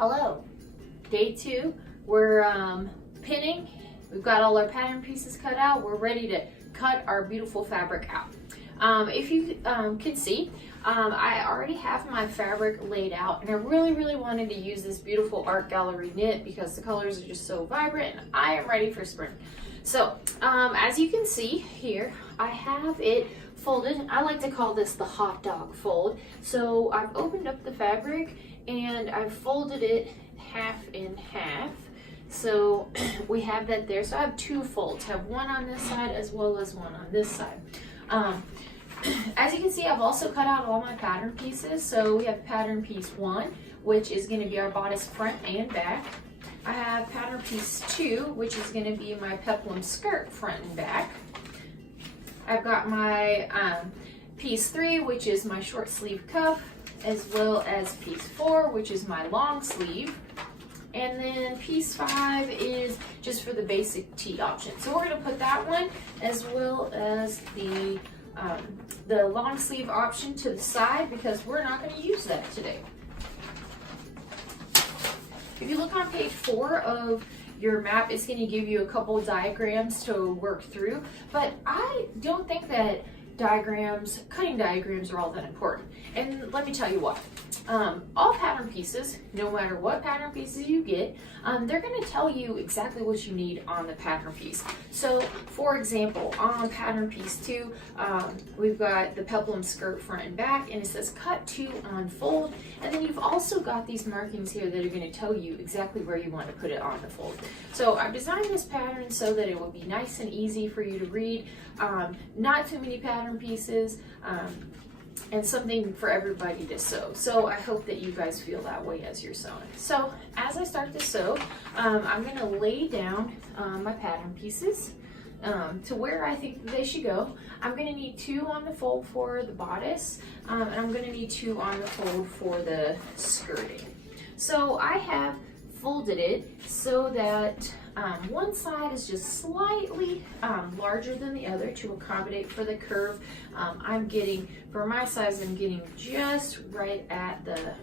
Hello, day 2. We're pinning. We've got all our pattern pieces cut out. We're ready to cut our beautiful fabric out. If you can see, I already have my fabric laid out, and I really wanted to use this beautiful art gallery knit because the colors are just so vibrant and I am ready for spring. So as you can see here, I have it folded. I like to call this the hot dog fold. So I've opened up the fabric and I've folded it half in half. So we have that there. So I have 2 folds. I have one on this side as well as one on this side. As you can see, I've also cut out all my pattern pieces. So we have pattern piece 1, which is going to be our bodice front and back. I have pattern piece 2, which is going to be my peplum skirt front and back. I've got my piece 3, which is my short sleeve cuff, as well as piece 4, which is my long sleeve. And then piece 5 is just for the basic tee option. So we're going to put that one as well as the long sleeve option to the side because we're not going to use that today. If you look on page 4 of your map, it's going to give you a couple of diagrams to work through, but I don't think that cutting diagrams are all that important. And let me tell you why. All pattern pieces, no matter what pattern pieces you get, they're going to tell you exactly what you need on the pattern piece. So for example, on pattern piece 2, we've got the peplum skirt front and back, and it says cut to unfold, and then you've also got these markings here that are going to tell you exactly where you want to put it on the fold. So I've designed this pattern so that it will be nice and easy for you to read, not too many pattern pieces, and something for everybody to sew. So I hope that you guys feel that way as you're sewing. So as I start to sew, I'm going to lay down my pattern pieces to where I think they should go. I'm going to need 2 on the fold for the bodice, and I'm going to need 2 on the fold for the skirting. So I have folded it so that one side is just slightly larger than the other to accommodate for the curve. I'm getting, for my size, I'm getting just right at the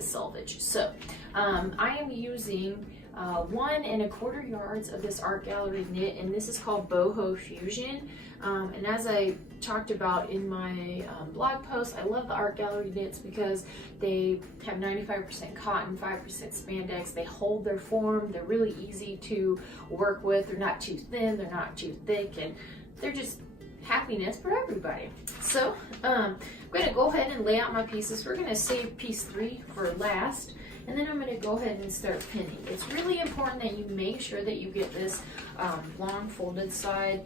selvage. So I am using 1 1/4 yards of this art gallery knit, and this is called Boho Fusion. And as I talked about in my blog post, I love the art gallery knits because they have 95% cotton, 5% spandex. They hold their form. They're really easy to work with. They're not too thin. They're not too thick, and they're just happiness for everybody. So I'm going to go ahead and lay out my pieces. We're going to save piece 3 for last. And then I'm going to go ahead and start pinning. It's really important that you make sure that you get this long folded side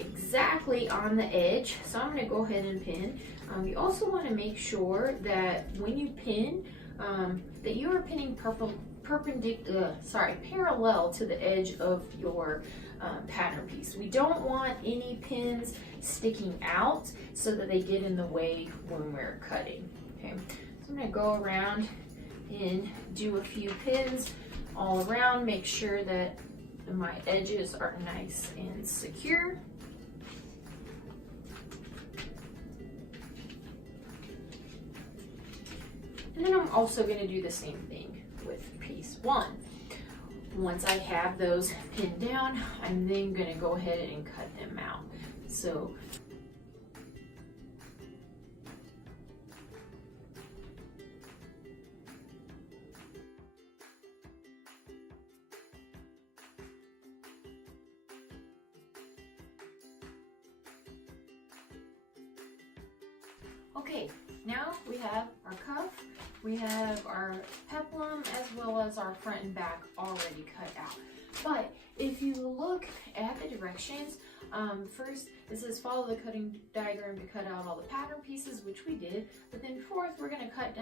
exactly on the edge. So I'm going to go ahead and pin. You also want to make sure that when you pin, that you are pinning parallel to the edge of your pattern piece. We don't want any pins sticking out so that they get in the way when we're cutting. Okay, so I'm going to go around and do a few pins all around, make sure that my edges are nice and secure. And then I'm also going to do the same thing with piece 1. Once I have those pinned down, I'm then going to go ahead and cut them out. So okay, now we have our cuff, we have our peplum, as well as our front and back already cut out. But if you look at the directions, first it says follow the cutting diagram to cut out all the pattern pieces, which we did. But then fourth, we're going to cut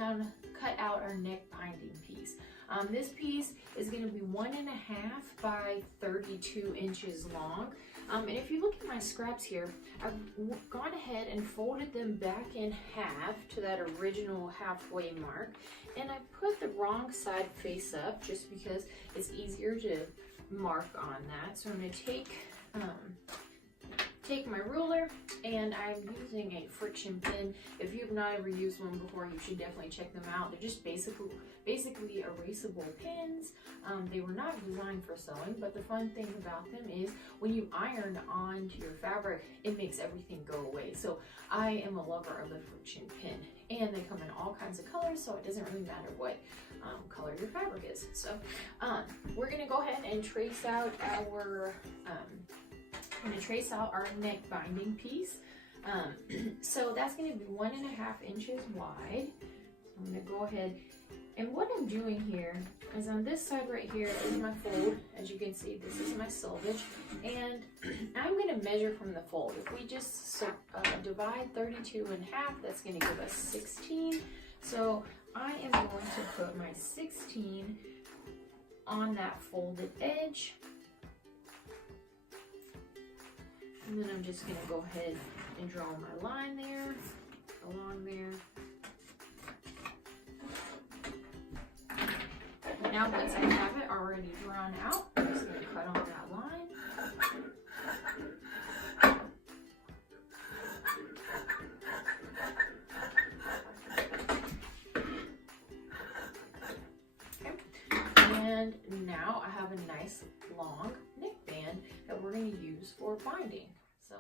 out our neck binding piece. This piece is going to be 1.5 by 32 inches long. And if you look at my scraps here, I've gone ahead and folded them back in half to that original halfway mark. And I put the wrong side face up just because it's easier to mark on that. So I'm going to take take my ruler, and I'm using a friction pin. If you've not ever used one before, you should definitely check them out. They're just basically erasable pins. They were not designed for sewing, but the fun thing about them is when you iron onto your fabric, it makes everything go away. So I am a lover of the friction pin, and they come in all kinds of colors, so it doesn't really matter what color your fabric is. So we're gonna go ahead and trace out our neck binding piece. So that's gonna be 1.5 inches wide. So I'm gonna go ahead, and what I'm doing here is on this side right here is my fold. As you can see, this is my selvage, and I'm gonna measure from the fold. If we just divide 32 in half, that's gonna give us 16. So I am going to put my 16 on that folded edge. And then I'm just gonna go ahead and draw my line there, along there. Now once I have it already drawn out, I'm just gonna cut on that line. Okay. And now I have a nice long neckband that we're gonna use for binding. So